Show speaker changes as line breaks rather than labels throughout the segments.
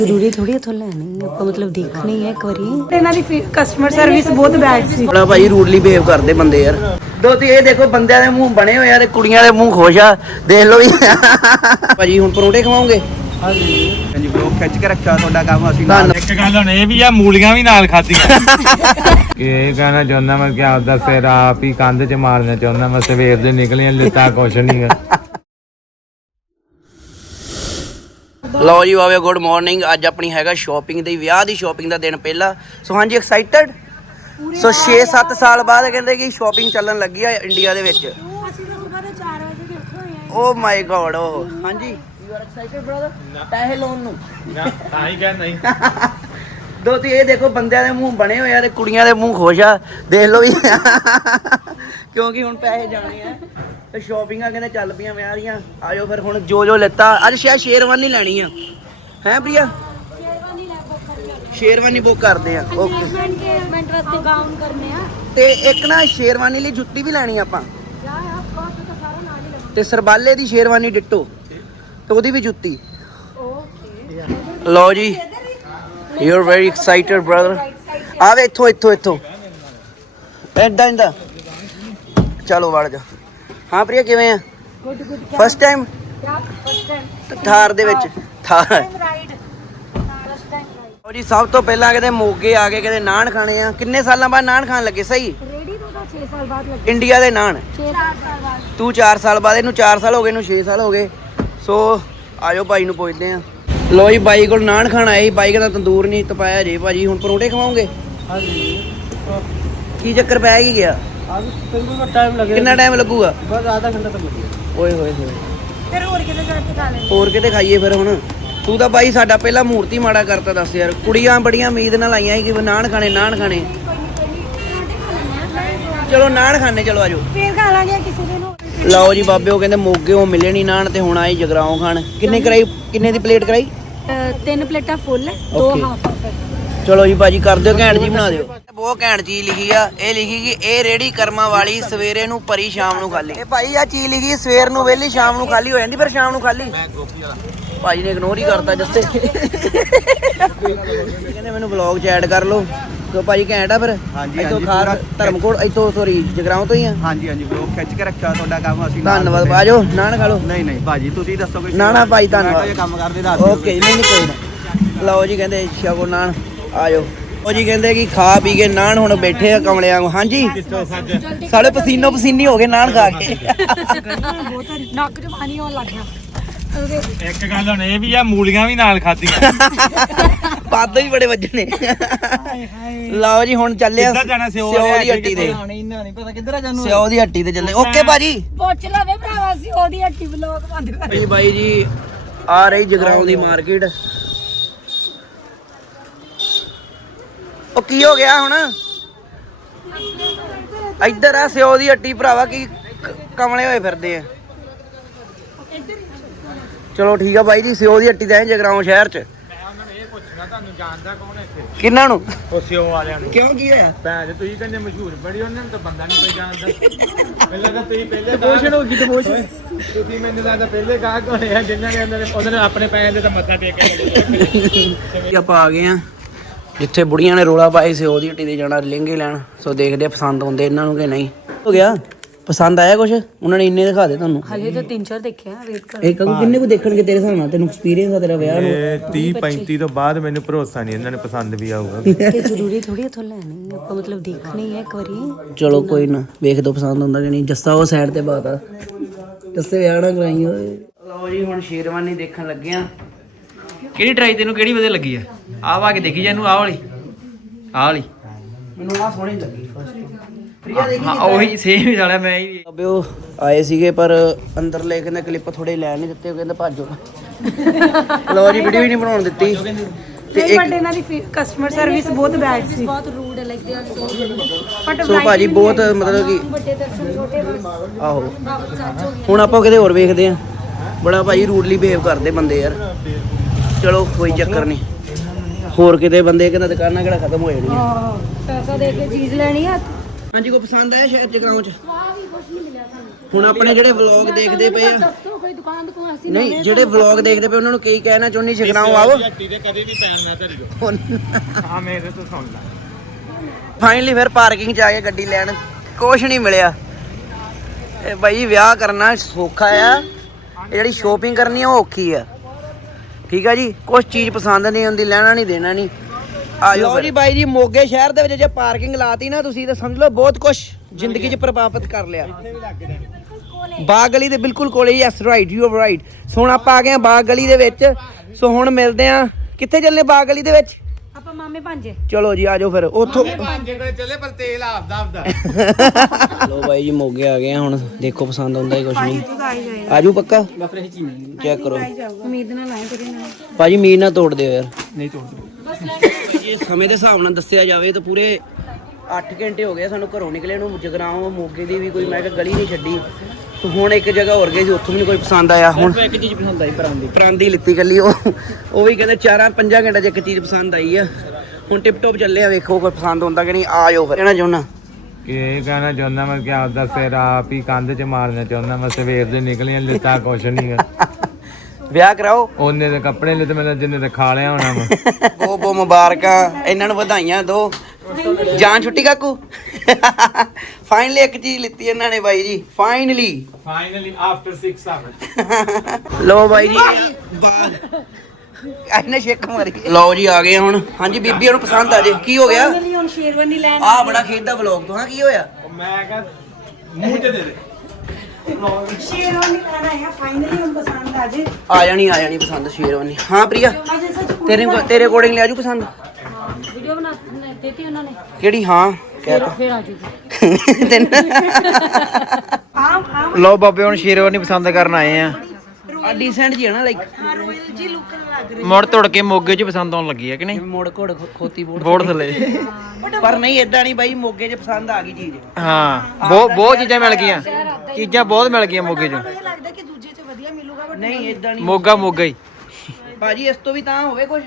ਜ਼ਰੂਰੀ ਥੋੜੀ ਇਥੋਂ ਲੈਣੀ ਆਪਾਂ ਮਤਲਬ ਦੇਖਣੀ ਹੈ ਇੱਕ ਵਾਰੀ।
ਇਹਨਾਂ ਦੀ ਕਸਟਮਰ ਸਰਵਿਸ ਬਹੁਤ ਬੈਡ ਸੀ।
ਬੜਾ ਭਾਈ ਰੂਡਲੀ ਬਿਹੇਵ ਕਰਦੇ ਬੰਦੇ ਯਾਰ। ਦੋਤੀ ਇਹ ਦੇਖੋ ਬੰਦਿਆਂ ਦੇ ਮੂੰਹ ਬਣੇ ਹੋਏ ਆ ਤੇ ਕੁੜੀਆਂ ਦੇ ਮੂੰਹ ਖੁਸ਼ ਆ, ਦੇਖ ਲਓ ਜੀ। ਭਾਜੀ ਹੁਣ ਪਰੌਂਠੇ ਖਵਾਓਗੇ?
ਹਾਂਜੀ ਬ్రో, ਖਿੱਚ ਕੇ ਰੱਖਿਆ ਤੁਹਾਡਾ ਕੰਮ ਅਸੀਂ।
ਇੱਕ ਗੱਲ ਹੁਣ ਇਹ ਵੀ ਆ, ਮੂਲੀਆਂ ਵੀ ਨਾਲ ਖਾਧੀਆਂ। ਇਹ ਕਹਿਣਾ ਚਾਹੁੰਦਾ ਮੈਂ ਕਿ ਆਪਦਾ ਸਿਰ ਆਪ ਹੀ ਕੰਧ 'ਚ ਮਾਰਨਾ ਚਾਹੁੰਦਾ ਮੈਂ। ਸਵੇਰ ਦੇ ਨਿਕਲੀਆਂ ਲਿੱਤਾ ਕੁਛ ਨਹੀਂ ਹੈ।
ਲਓ ਜੀ ਬਾਬੇ, ਗੁੱਡ ਮਾਰਨਿੰਗ। ਅੱਜ ਆਪਣੀ ਹੈਗਾ ਸ਼ਾਪਿੰਗ ਦੀ, ਵਿਆਹ ਦੀ ਸ਼ਾਪਿੰਗ ਦਾ ਦਿਨ ਪਹਿਲਾ। ਸੋ ਹਾਂਜੀ, ਐਕਸਾਈਟਡ। ਸੋ 6-7 ਸਾਲ ਬਾਅਦ ਕਹਿੰਦੇ ਕਿ ਸ਼ਾਪਿੰਗ ਚੱਲਣ ਲੱਗੀ ਆ ਇੰਡੀਆ ਦੇ ਵਿੱਚ। ਓ ਮਾਈ ਗॉड। ਓ ਹਾਂਜੀ, ਯੂ ਆਰ ਐਕਸਾਈਟਡ ਬ੍ਰਦਰ? ਪੈਸੇ ਲੋਨ ਨੂੰ
ਤਾਂ ਹੀ ਕਹਿ ਨਹੀਂ।
ਦੋਤੀ ਇਹ ਦੇਖੋ ਬੰਦਿਆਂ ਦੇ ਮੂੰਹ ਬਣੇ ਹੋਏ ਆ ਤੇ ਕੁੜੀਆਂ ਦੇ ਮੂੰਹ ਖੁਸ਼ ਆ, ਦੇਖ ਲਓ ਜੀ। ਕਿਉਂਕਿ ਹੁਣ ਪੈਸੇ ਜਾਣੇ ਆ ਤੇ ਸ਼ਾਪਿੰਗਾਂ ਕਹਿੰਦੇ ਚੱਲ ਪਈਆਂ ਵਿਆਹ ਦੀਆਂ। ਆਜੋ ਫਿਰ ਹੁਣ ਜੋ ਲੈਤਾ। ਅੱਜ ਸ਼ਾਇਦ ਸ਼ੇਰਵਾਨੀ ਲੈਣੀ ਆ, ਹੈ ਪ੍ਰਿਆ? ਸ਼ੇਰਵਾਨੀ ਬੁੱਕ ਕਰਦੇ ਆ। ਓਕੇ।
ਇੰਗੇਜਮੈਂਟ ਵਾਸਤੇ ਗਾਊਨ ਕਰਨੇ ਆ
ਤੇ ਇੱਕ ਨਾ ਸ਼ੇਰਵਾਨੀ ਲਈ ਜੁੱਤੀ ਵੀ ਲੈਣੀ ਆਪਾਂ, ਤੇ ਸਰਬਾਲੇ ਦੀ ਸ਼ੇਰਵਾਨੀ ਡਿੱਟੋ ਤੇ ਉਹਦੀ ਵੀ ਜੁੱਤੀ। ਲਓ ਜੀ, you are very excited brother. ਆਵੇ ਇੱਥੋਂ ਏਦਾਂ ਚਲੋ ਵੜ ਜਾ। ਹਾਂ ਪ੍ਰਿਆ, ਕਿਵੇਂ ਆ? ਫਸਟ ਟਾਈਮ ਥਾਰ ਦੇ ਵਿੱਚ? ਥਾਰ ਜੀ। ਸਭ ਤੋਂ ਪਹਿਲਾਂ ਕਹਿੰਦੇ ਮੋਗੇ ਆ ਕੇ ਕਹਿੰਦੇ ਨਾਨ ਖਾਣੇ ਆ। ਕਿੰਨੇ ਸਾਲਾਂ ਬਾਅਦ ਨਾਨ ਖਾਣ ਲੱਗੇ? ਸਹੀ
ਰੇਡੀ ਤੋਂ 6 ਸਾਲ ਬਾਅਦ ਲੱਗੇ।
ਇੰਡੀਆ ਦੇ ਨਾਨ
6 ਸਾਲ ਬਾਅਦ।
ਤੂੰ 4 ਸਾਲ ਬਾਅਦ, ਇਹਨੂੰ 4 ਸਾਲ ਹੋ ਗਏ, ਇਹਨੂੰ 6 ਸਾਲ ਹੋ ਗਏ। ਸੋ ਆਜੋ ਭਾਈ ਨੂੰ ਪੁੱਛਦੇ ਆ। ਲੋ ਜੀ, ਬਾਈ ਕੋਲ ਨਾਨ ਖਾਣਾ ਆਏ। ਬਾਈ ਕਹਿੰਦਾ ਤੰਦੂਰ ਨਹੀਂ ਤਪਾਇਆ ਜੇ। ਭਾਜੀ ਹੁਣ ਪਰੌਂਠੇ ਖਵਾਓਗੇ? ਕੀ ਚੱਕਰ ਪੈ ਕੀ ਗਿਆ? ਕਿੰਨਾ ਟਾਈਮ ਲੱਗੂਗਾ?
ਬਸ ਆਧਾ ਘੰਟਾ ਤੱਕ ਲੱਗੇਗਾ।
ਓਏ ਹੋਏ
ਫਿਰ ਹੋਰ ਕਿਤੇ ਜਾ ਕੇ ਖਾ ਲੈਂਦੇ।
ਹੋਰ ਕਿਤੇ ਖਾਈਏ ਫਿਰ ਹੁਣ? ਤੂੰ ਤਾਂ ਬਾਈ ਸਾਡਾ ਪਹਿਲਾ ਮੂਰਤੀ ਮਾੜਾ ਕਰਤਾ। ਦੱਸ ਯਾਰ, ਕੁੜੀਆਂ ਬੜੀਆਂ ਉਮੀਦ ਨਾਲ ਆਈਆਂ ਸੀ ਕਿ ਨਾਨ ਖਾਣੇ। ਚਲੋ ਨਾਨ ਖਾਣੇ, ਚਲੋ ਆਜੋ।
ਫਿਰ ਖਾ ਲਾਂਗੇ ਕਿਸੇ ਦਿਨ।
ਲਓ ਜੀ ਬਾਬੇ, ਉਹ ਕਹਿੰਦੇ ਮੋਗੇ ਉਹ ਮਿਲੇ ਨਹੀਂ ਨਾਨ ਤੇ ਹੁਣ ਆਏ ਜਗਰਾਓਂ ਖਾਣ। ਕਿੰਨੇ ਦੀ ਪਲੇਟ ਕਰਾਈ?
3 ਪਲੇਟਾਂ ਫੁੱਲ, 2
Okay.
ਹਾਫ।
ਚਲੋ ਜੀ ਭਾਜੀ, ਕਰ ਦਿਓ, ਘੈਂਟ ਜੀ ਬਣਾ ਦਿਓ। ਬਹੁਤ ਘੈਂਟ ਚੀਜ਼ ਲਿਖੀ ਆ। ਇਹ ਲਿਖੀ ਕਿ ਇਹ ਰੇੜੀ ਕਰਮਾਂ ਵਾਲੀ, ਸਵੇਰੇ ਨੂੰ ਭਰੀ ਸ਼ਾਮ ਨੂੰ ਖਾਲੀ। ਇਹ ਭਾਈ ਆ ਚੀਜ਼ ਲਿਖੀ, ਸਵੇਰ ਨੂੰ ਵਿਹਲੀ ਸ਼ਾਮ ਨੂੰ ਖਾਲੀ ਹੋ ਜਾਂਦੀ, ਫਿਰ ਸ਼ਾਮ ਨੂੰ ਖਾਲੀ। ਭਾਜੀ ਨੇ ਇਗਨੋਰ ਹੀ ਕਰਤਾ ਜੱਸੇ। ਕਹਿੰਦੇ ਮੈਨੂੰ ਵਲੌਗ ਚ ਐਡ ਕਰ ਲਓ। ਤੇ ਭਾਜੀ ਘੈਂਟ ਆ ਫਿਰ।
ਹਾਂਜੀ,
ਇੱਥੋਂ
ਹਾਂਜੀ,
ਖਾਰ
ਪੂਰਾ
ਧਰਮਕੋਟ, ਇੱਥੋਂ ਸੋਰੀ ਜਗਰਾਓਂ ਤੋਂ ਹੀ ਆ।
ਹਾਂਜੀ ਬ్రో, ਖਿੱਚ ਕੇ ਰੱਖਿਆ ਤੁਹਾਡਾ ਕੰਮ ਅਸੀਂ।
ਧੰਨਵਾਦ। ਆਜੋ ਨਾਨ ਖਾ ਲਓ।
ਨਹੀਂ ਭਾਜੀ, ਤੁਸੀਂ ਦੱਸੋ ਕੋਈ।
ਨਾ ਭਾਈ ਧੰਨਵਾਦ।
ਇਹ ਕੰਮ ਕਰਦੇ ਦੱਸ।
ਓਕੇ, ਨਹੀਂ ਕੋਈ ਨਾ। ਲਓ ਜੀ, ਕਹਿੰਦੇ ਛਕੋ ਨਾਨ। ਆਜੋ। ਉਹ ਜੀ ਕਹਿੰਦੇ ਕਿ ਖਾ ਪੀ ਕੇ ਨਾਨ ਹੁਣ ਬੈਠੇ ਆ ਕਮਲਿਆਂ ਨੂੰ। ਹਾਂਜੀ, ਸਾਡੇ ਪਸੀਨੋ ਪਸੀਨੀ ਹੋ ਗਏ ਨਾਨ ਖਾ ਕੇ।
ਨੱਕ 'ਚ ਪਾਣੀ ਆਉਣ ਲੱਗ ਗਿਆ।
ਇੱਕ ਗੱਲ ਹੁਣ ਇਹ ਵੀ ਆ, ਮੂਲੀਆਂ ਵੀ ਨਾਲ ਖਾਧੀਆਂ।
ਪੱਦ ਵੀ ਬੜੇ ਵੱਜਣੇ। ਲਓ ਜੀ, ਹੁਣ ਚੱਲੇ ਆ ਸਿਓ ਦੀ ਹੱਟੀ ਤੇ।
ਨਹੀਂ ਪਤਾ ਕਿੱਧਰ ਆ ਜਾਨੂੰ।
ਸਿਓ ਦੀ ਹੱਟੀ ਤੇ ਚੱਲੇ। ਓਕੇ ਭਾਜੀ।
ਪੁੱਛ ਲਵੇ ਭਰਾਵਾ ਸੀ ਉਹਦੀ ਹੱਟੀ ਵਲੋਗ ਬੰਦ ਕਰ।
ਜੀ ਬਾਈ ਜੀ, ਆ ਰਹੀ ਜਗਰਾਓਂ ਦੀ ਮਾਰਕੀਟ। ਉਹ ਕੀ ਹੋ ਗਿਆ ਹੁਣ? ਇੱਧਰ ਆ ਸਿਓ ਦੀ ਹੱਟੀ ਭਰਾਵਾ, ਕੀ ਕਮਲੇ ਹੋਏ ਫਿਰਦੇ ਆ। ਚਲੋ ਠੀਕ ਆ ਬਾਈ ਜੀ, ਸਿਓ ਦੀ ਹੱਟੀ ਤੇ ਜਗਰਾਓਂ ਸ਼ਹਿਰ ਚ।
ਤੁਹਾਨੂੰ ਜਾਣਦਾ ਕੌਣ ਹੈ ਇੱਥੇ?
ਕਿੰਨਾਂ ਨੂੰ?
ਉਹ ਸਿਓ ਵਾਲਿਆਂ ਨੂੰ।
ਕਿਉਂ, ਕੀ ਹੋਇਆ?
ਭੈਣ ਤੁਸੀਂ ਕਹਿੰਦੇ ਮਸ਼ਹੂਰ ਬੜੀ, ਉਹਨਾਂ ਨੂੰ ਤਾਂ ਬੰਦਾ ਨਹੀਂ ਕੋਈ ਜਾਣਦਾ। ਪਹਿਲਾਂ ਤਾਂ ਤੁਸੀਂ ਪਹਿਲੇ
ਡਿਵੋਸ਼ਨ ਹੋ ਗਈ, ਡਿਵੋਸ਼ਨ।
ਤੁਸੀਂ ਮੈਨੂੰ ਲੱਗਦਾ ਪਹਿਲੇ ਗਾਹਕ ਹੋਣੇ ਆ ਜਿਨ੍ਹਾਂ ਨੇ ਉਹਨਾਂ ਨੇ ਆਪਣੇ ਪੈਸੇ ਦੇ ਤਾਂ ਮੱਥਾ ਟੇਕਿਆ।
ਆਪਾਂ ਆ ਗਏ ਆ ਜਿੱਥੇ ਬੁੜੀਆਂ ਨੇ ਰੋਲਾ ਪਾਈ ਸਿਓ ਦੀ ਹੱਟੀ ਤੇ ਜਾਣਾ ਲਹਿੰਗੇ ਲੈਣ। ਸੋ ਦੇਖਦੇ ਆ ਪਸੰਦ ਆਉਂਦੇ ਇਹਨਾਂ ਨੂੰ ਕਿ ਨਹੀਂ। ਹੋ ਗਿਆ ਪਸੰਦ ਆਇਆ ਕੁਛ? ਉਹਨਾਂ ਨੇ ਇੰਨੇ ਦਿਖਾ ਦੇ ਤੁਹਾਨੂੰ।
ਹਲੇ ਤਾਂ 3-4 ਦੇਖਿਆ, ਵੇਟ ਕਰ।
ਇਹ ਕਹੂੰ ਕਿੰਨੇ ਕੁ ਦੇਖਣਗੇ ਤੇਰੇ ਹਿਸਾਬ ਨਾਲ? ਤੈਨੂੰ ਐਕਸਪੀਰੀਅੰਸ ਆ ਤੇਰਾ ਵਿਆਹ ਨੂੰ।
30-35 ਤੋਂ ਬਾਅਦ ਮੈਨੂੰ ਭਰੋਸਾ ਨਹੀਂ ਇਹਨਾਂ ਨੇ ਪਸੰਦ ਵੀ ਆਊਗਾ।
ਤੇ ਜ਼ਰੂਰੀ ਥੋੜੀ ਇਥੋਂ ਲੈਣੀ ਆਪਾਂ ਮਤਲਬ ਦੇਖਣੀ ਹੈ ਇੱਕ ਵਾਰੀ।
ਚਲੋ ਕੋਈ ਨਾ, ਵੇਖ ਦੋ ਪਸੰਦ ਹੁੰਦਾ ਕਿ ਨਹੀਂ। ਜੱਸਾ ਉਹ ਸਾਈਡ ਤੇ ਬਾਤ ਆ, ਜੱਸੇ ਵਿਆਹ ਨਾ ਕਰਾਈ ਓਏ। ਲਓ ਜੀ, ਹੁਣ ਸ਼ੇਰਵਾਨੀ ਦੇਖਣ ਲੱਗੇ ਆ।
ਕਿਹੜੀ ਟਰਾਈ ਤੈਨੂੰ ਕਿਹੜੀ ਵਧੀਆ ਲੱਗੀ ਆ? ਆ ਕੇ ਦੇਖੀ ਜਾ ਇਹਨੂੰ। ਆਹ ਵਾਲੀ
ਮੈਨੂੰ ਆਹ ਸੋਹਣੀ ਲੱਗੀ ਫਸਟ। ਪ੍ਰਿਆ ਦੇਖੀ
ਹਾਂ, ਉਹੀ ਸੇਮ ਹੀ ਸਾਲਿਆ ਮੈਂ ਹੀ।
ਅਬੇ ਉਹ ਆਏ ਸੀਗੇ ਪਰ ਅੰਦਰ ਲੈ ਕੇ ਕਲਿੱਪ ਥੋੜੇ ਲੈ ਨਹੀਂ ਦਿੱਤੇ। ਉਹ ਕਹਿੰਦੇ ਭਾਜੋ। ਲਓ ਜੀ, ਵੀਡੀਓ ਹੀ ਨਹੀਂ ਬਣਾਉਣ ਦਿੱਤੀ।
ਤੇ ਇੱਕ ਇਹਨਾਂ ਦੀ ਕਸਟਮਰ ਸਰਵਿਸ ਬਹੁਤ ਬੈਡ ਸੀ।
ਬਹੁਤ ਰੂਡ ਹੈ, ਲਾਈਕ ਦੇ ਆਰ ਸੋ।
ਸੋ ਭਾਜੀ ਬਹੁਤ ਮਤਲਬ ਕਿ
ਵੱਡੇ ਦਰਸ਼ਨ ਛੋਟੇ ਬਸ।
ਆਹੋ। ਹੁਣ ਆਪਾਂ ਕਿਤੇ ਹੋਰ ਵੇਖਦੇ ਆ। ਬੜਾ ਭਾਜੀ ਰੂਡਲੀ ਬਿਹੇਵ ਕਰਦੇ ਬੰਦੇ ਯਾਰ। ਚਲੋ ਕੋਈ ਚੱਕਰ ਨਹੀਂ, ਹੋਰ ਕਿਤੇ ਬੰਦੇ ਕਹਿੰਦਾ ਦੁਕਾਨਾਂ ਕਿਹੜਾ ਖਤਮ ਹੋ ਜਾਣੀਆਂ।
ਪੈਸਾ ਦੇ ਕੇ ਚੀਜ਼ ਲੈਣੀ ਆ।
ਹਾਂਜੀ, ਕੋਈ ਪਸੰਦ ਆਇਆ ਸ਼ਾਇਦ ਜਗਰਾਓਂ ਚ? ਹੁਣ ਆਪਣੇ ਜਿਹੜੇ ਵਲੌਗ ਦੇਖਦੇ ਪਏ ਆ,
ਦੱਸੋ ਕੋਈ
ਦੁਕਾਨ ਅਸੀਂ
ਨਹੀਂ ਜਿਹੜੇ ਵਲੌਗ ਦੇਖਦੇ ਪਏ ਉਹਨਾਂ ਨੂੰ ਕਈ ਕਹਿਣਾ ਚਾਹੁੰਦੀ ਛਕਰਾਓ ਆਓ
ਹੱਟੀ ਤੇ ਕਦੇ ਵੀ ਪੈਣ ਨਾ ਧਰਿਓ ਹਾਂ ਮੇਰੇ ਤੋਂ ਸੁਣ ਲੈ
ਫਾਈਨਲੀ ਫਿਰ ਪਾਰਕਿੰਗ 'ਚ ਆ ਕੇ ਗੱਡੀ ਲੈਣ ਕੁਛ ਨਹੀਂ ਮਿਲਿਆ। ਇਹ ਬਾਈ ਵਿਆਹ ਕਰਨਾ ਸੌਖਾ ਆ, ਇਹ ਜਿਹੜੀ ਸ਼ੋਪਿੰਗ ਕਰਨੀ ਆ ਉਹ ਔਖੀ ਆ। ਠੀਕ ਆ ਜੀ, ਕੁਛ ਚੀਜ਼ ਪਸੰਦ ਨਹੀਂ ਹੁੰਦੀ, ਲੈਣਾ ਨਹੀਂ ਦੇਣਾ ਨਹੀਂ। ਆ ਜਾਓ ਜੀ ਬਾਈ ਜੀ, ਮੋਗੇ ਸ਼ਹਿਰ ਦੇ ਵਿੱਚ ਜੇ ਪਾਰਕਿੰਗ ਲਾਤੀ ਨਾ ਤੁਸੀਂ ਤਾਂ ਸਮਝ ਲਓ ਬਹੁਤ ਕੁਛ ਜ਼ਿੰਦਗੀ 'ਚ ਪ੍ਰਭਾਵਿਤ ਕਰ ਲਿਆ। ਬਾਗ ਗਲੀ ਦੇ ਬਿਲਕੁਲ ਕੋਲੇ। Yes right, you are right. So ਹੁਣ ਆਪਾਂ ਆ ਗਏ ਆ ਬਾਗ ਗਲੀ ਦੇ ਵਿੱਚ। ਸੋ ਹੁਣ ਮਿਲਦੇ ਆ, ਕਿੱਥੇ ਚੱਲੇ ਬਾਗ ਗਲੀ ਦੇ ਵਿੱਚ?
ਆਪਾਂ ਮਾਮੇ ਭਾਂਜੇ।
ਚਲੋ ਜੀ ਆਜੋ ਫਿਰ ਉੱਥੋਂ।
ਭਾਂਜੇ ਕੋਲ ਚੱਲੇ ਪਰ ਤੇਲ ਆਪਦਾ
ਲੋ ਬਾਈ ਜੀ ਮੋਗੇ ਆ ਗਏ ਆ, ਹੁਣ ਦੇਖੋ ਪਸੰਦ ਆਉਂਦਾ ਹੀ ਕੁਛ ਨਹੀਂ।
ਤੂੰ ਤਾਂ ਆਈ ਜਾਏਗਾ।
ਆਜੂ ਪੱਕਾ ਚੈੱਕ ਕਰੋ
ਉਮੀਦ ਨਾਲ ਆਏ ਤੇਰੇ ਨਾਲ।
ਭਾਜੀ ਮੀਰ ਨਾ ਤੋੜ ਦਿਓ ਯਾਰ। ਨਹੀਂ ਤੋੜਦੇ ਜੀ। ਸਮੇਂ ਦੇ ਹਿਸਾਬ ਨਾਲ ਦੱਸਿਆ ਜਾਵੇ ਤਾਂ ਪੂਰੇ 8 ਘੰਟੇ ਹੋ ਗਏ ਸਾਨੂੰ ਘਰੋਂ ਨਿਕਲੇ ਨੂੰ। ਜਗਰਾਉਂ ਮੋਗੇ ਦੀ ਵੀ ਕੋਈ ਮੈਂ ਕਿਹਾ ਗਲੀ ਨਹੀਂ ਛੱਡੀ। ਤੇ ਹੁਣ ਇੱਕ ਜਗ੍ਹਾ ਹੋਰ ਗਏ ਸੀ, ਉੱਥੋਂ ਵੀ ਨਹੀਂ ਕੋਈ ਪਸੰਦ ਆਇਆ। ਹੁਣ
ਇੱਕ ਚੀਜ਼ ਪਸੰਦ ਆਈ
ਪਰਾਂਦੀ ਲਿੱਤੀ ਕੱਲੀ, ਉਹ ਵੀ ਕਹਿੰਦੇ 4-5 ਘੰਟੇ 'ਚ ਇੱਕ ਚੀਜ਼ ਪਸੰਦ ਆਈ ਆ। ਹੁਣ ਟਿਪ ਟੋਪ ਚੱਲੇ ਆ, ਵੇਖੋ ਕੋਈ ਪਸੰਦ ਹੁੰਦਾ ਕਿ ਨਹੀਂ। ਆ ਜਾਓ ਫਿਰ। ਕਹਿਣਾ ਚਾਹੁੰਦਾ
ਕਿ ਇਹ ਕਹਿਣਾ ਚਾਹੁੰਦਾ ਮੈਂ ਕਿ ਆਪਦਾ ਸਿਰ ਆਪ ਹੀ ਕੰਧ 'ਚ ਮਾਰਨਾ ਚਾਹੁੰਦਾ ਮੈਂ। ਸਵੇਰ ਦੇ ਨਿਕਲੀਆਂ ਲਿੱਤਾ ਕੁਛ ਨਹੀਂ
ਵਿਆਹ ਕਰਾਓ।
ਉਹਨੇ ਦੇ ਕੱਪੜੇ ਲਿੱਤੇ ਮੈਨੂੰ, ਜਿੰਨੇ ਤੇ ਖਾ ਲਿਆ ਹੋਣਾ ਵਾ।
ਬਹੁਤ ਬਹੁਤ ਮੁਬਾਰਕਾਂ, ਇਹਨਾਂ ਨੂੰ ਵਧਾਈਆਂ ਦਿਓ। ਜਾਨ ਛੁੱਟੀ ਕਾਕੂ। ਫਾਈਨਲੀ ਇੱਕ ਚੀਜ਼ ਲਿੱਤੀ ਇਹਨਾਂ ਨੇ ਬਾਈ ਜੀ, ਫਾਈਨਲੀ
ਆਫਟਰ 6 ਆਵਰਸ।
ਲਓ ਬਾਈ ਜੀ ਇਹਨੇ ਛੇਕ ਮਾਰੀ। ਲਓ ਜੀ ਆ ਗਏ ਹੁਣ। ਹਾਂਜੀ ਬੀਬੀ ਨੂੰ ਪਸੰਦ ਆ ਜੇ। ਕੀ ਹੋ ਗਿਆ?
ਹੁਣ ਸ਼ੇਰਵਾਨੀ ਲੈਣ
ਆ ਬੜਾ ਖੇਡਦਾ ਵਲੌਗ ਤੋਂ। ਹਾਂ ਕੀ ਹੋਇਆ?
ਮੈਂ ਕਹਾਂ ਮੂੰਹ ਤੇ ਦੇ ਦੇ।
ਸ਼ੇਰਵਾਨੀ ਲੈਣਾ ਹੈ ਫਾਈਨਲੀ, ਹੁਣ ਪਸੰਦ ਆ ਜੇ।
ਆ ਜਾਣੀ ਪਸੰਦ ਸ਼ੇਰਵਾਨੀ। ਹਾਂ ਪ੍ਰਿਆ ਤੇਰੇ ਅਕੋਰਡਿੰਗ ਲੈ ਆਜੂ ਪਸੰਦ।
ਵੀਡੀਓ ਬਣਾ ਦਿੱਤੀ ਉਹਨਾਂ ਨੇ।
ਕਿਹੜੀ? ਹਾਂ ਕਹਿ
ਫਿਰ ਆ ਜੂਗੀ।
ਲਓ ਬਾਬੇ ਹੁਣ ਸ਼ੇਰਵਾਨੀ ਪਸੰਦ ਕਰਨ ਆਏ ਆ।
ਆ ਡੀਸੈਂਟ ਜੀ ਹੈ ਨਾ, ਲਾਈਕ
ਰੋਇਲ ਜੀ ਲੁੱਕ ਲੱਗ ਰਹੀ।
ਮੁੜ ਤੋੜ ਕੇ ਮੋਗੇ 'ਚ ਪਸੰਦ ਆਉਣ ਲੱਗੀ ਹੈ ਕਿ ਨਹੀਂ?
ਮੋੜ ਘੋੜ ਖੋਤੀ
ਬੋਰਡ ਥੱਲੇ।
ਪਰ ਨਹੀਂ ਏਦਾਂ ਨਹੀਂ ਬਾਈ, ਮੋਗੇ 'ਚ ਪਸੰਦ ਆ ਗਈ ਚੀਜ਼।
ਹਾਂ ਬਹੁਤ ਚੀਜ਼ਾਂ ਮਿਲ ਗਈਆਂ, ਚੀਜ਼ਾਂ ਬਹੁਤ ਮਿਲ ਗਈਆਂ ਮੋਗੇ 'ਚ।
ਇਹ ਲੱਗਦਾ ਕਿ ਦੂਜੇ 'ਚ ਵਧੀਆ ਮਿਲੂਗਾ ਬਟ
ਨਹੀਂ ਏਦਾਂ ਨਹੀਂ
ਮੋਗਾ ਹੀ।
ਭਾਜੀ, ਇਸ ਤੋਂ ਵੀ ਤਾਂ ਹੋਵੇ ਕੁਝ।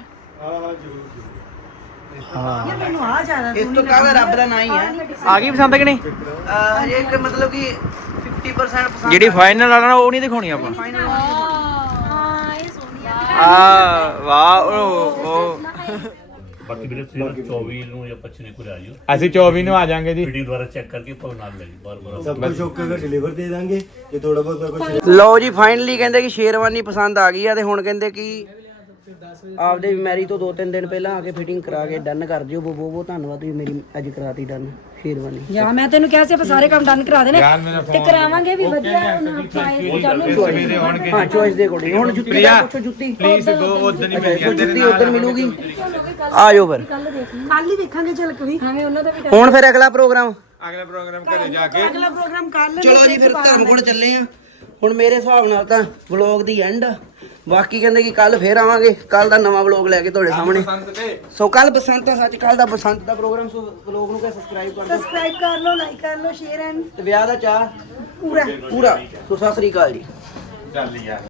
ਯਾਰ ਮੈਨੂੰ ਆ ਜ਼ਿਆਦਾ
ਇਸ ਤੋਂ ਕਾਹਦਾ ਰੱਬ ਦਾ ਨਾਂ ਹੀ ਹੈ।
ਆ ਗਈ ਪਸੰਦ ਕਿ ਨਹੀਂ?
ਹਜੇ ਇੱਕ ਮਤਲਬ ਕਿ 50% ਪਸੰਦ।
ਜਿਹੜੀ ਫਾਈਨਲ ਵਾਲਾ ਨਾ ਉਹ ਨਹੀਂ ਦਿਖਾਉਣੀ ਆਪਾਂ।
ਹਾਂ ਇਹ ਸੋਹਣੀ
ਆ ਵਾਹ ਉਹ
ਬਾਕੀ ਵੀਰੇ ਤੁਸੀਂ 24 ਨੂੰ ਜਾਂ 25 ਨੂੰ ਆ ਜਿਓ।
ਅਸੀਂ 24 ਨੂੰ ਆ ਜਾਾਂਗੇ ਜੀ।
ਵੀਡੀਓ ਦੁਆਰਾ ਚੈੱਕ ਕਰਕੇ ਭਾਵ ਨਾਲ ਲੈ ਜੀ ਬਾਰ-ਬਾਰ।
सब कुछ ओके का डिलीवर दे देंगे ये थोड़ा बहुत कुछ।
ਲਓ ਜੀ ਫਾਈਨਲੀ ਕਹਿੰਦੇ ਕਿ ਸ਼ੇਰਵਾਨੀ ਪਸੰਦ ਆ ਗਈ ਆ। ਤੇ ਹੁਣ ਕਹਿੰਦੇ ਕਿ ਆਪਦੇ ਮੈਰਿਜ ਤੋਂ 2-3 ਦਿਨ ਪਹਿਲਾਂ ਆ ਕੇ ਫਿਟਿੰਗ ਕਰਾ ਕੇ ਡਨ ਕਰ ਦਿਓ। ਬਹੁਤ ਬਹੁਤ ਧੰਨਵਾਦ, ਤੁਸੀਂ ਮੇਰੀ ਅੱਜ ਕਰਾਤੀ ਡਨ ਸ਼ੇਰਵਾਨੀ।
ਯਾ ਮੈਂ ਤੈਨੂੰ ਕਿਹਾ ਸੀ ਆਪਾਂ ਸਾਰੇ ਕੰਮ ਡਨ ਕਰਾ ਦੇਣੇ
ਯਾਰ ਮੇਰਾ
ਤੇ ਕਰਾਵਾਂਗੇ ਵੀ ਵਧੀਆ। ਹੁਣ ਚਾਹੇ ਚਾਲੂ
ਸਵੇਰੇ ਆਉਣਗੇ।
ਹਾਂ ਚੋਇਸ ਦੇ ਅਕੋਰਡਿੰਗ। ਹੁਣ ਜੁੱਤੀ ਦਾ ਪੁੱਛੋ, ਜੁੱਤੀ
ਪਲੀਜ਼ ਦੋ ਉਦੋਂ ਹੀ ਮਿਲ ਗਿਆ ਤੇਰੇ
ਜੁੱਤੀ ਉਦੋਂ ਮਿਲੂਗੀ। ਆ ਜਾਓ ਫਿਰ।
ਕੱਲ ਹੀ ਦੇਖਾਂਗੇ ਝਲਕ ਵੀ।
ਐਵੇਂ ਉਹਨਾਂ ਦਾ ਵੀ
ਹੁਣ ਫਿਰ ਅਗਲਾ ਪ੍ਰੋਗਰਾਮ।
ਅਗਲਾ ਪ੍ਰੋਗਰਾਮ ਘਰੇ ਜਾ ਕੇ।
ਅਗਲਾ ਪ੍ਰੋਗਰਾਮ ਕੱਲ।
ਚਲੋ ਜੀ ਫਿਰ ਧਰਮਕੋਟ ਚੱਲੇ ਆ। ਹੁਣ ਮੇਰੇ ਹਿਸਾਬ ਨਾਲ ਤਾਂ ਵਲੌਗ ਦੀ ਐਂਡ। ਬਾਕੀ ਕਹਿੰਦੇ ਕਿ ਕੱਲ ਫੇਰ ਆਵਾਂਗੇ, ਕੱਲ ਦਾ ਨਵਾਂ ਵਲੌਗ ਲੈ ਕੇ ਤੁਹਾਡੇ ਸਾਹਮਣੇ। ਸੋ ਕੱਲ ਬਸੰਤ ਆ, ਸੱਚ ਕੱਲ ਦਾ ਬਸੰਤ ਦਾ ਪ੍ਰੋਗਰਾਮ। ਸੋ ਵਲੌਗ ਨੂੰ ਸਬਸਕ੍ਰਾਈਬ ਕਰ ਦਿਓ
ਸਬਸਕ੍ਰਾਈਬ ਕਰ ਲਓ, ਲਾਈਕ ਕਰ ਲਓ, ਸ਼ੇਅਰ ਐਂਡ
ਤੇ ਵਿਆਹ ਦਾ ਚਾਹ
ਪੂਰਾ।
ਪੂਰਾ। ਸੋ ਸਤਿ ਸ੍ਰੀ ਅਕਾਲ ਜੀ।
ਚੱਲ ਯਾਰ।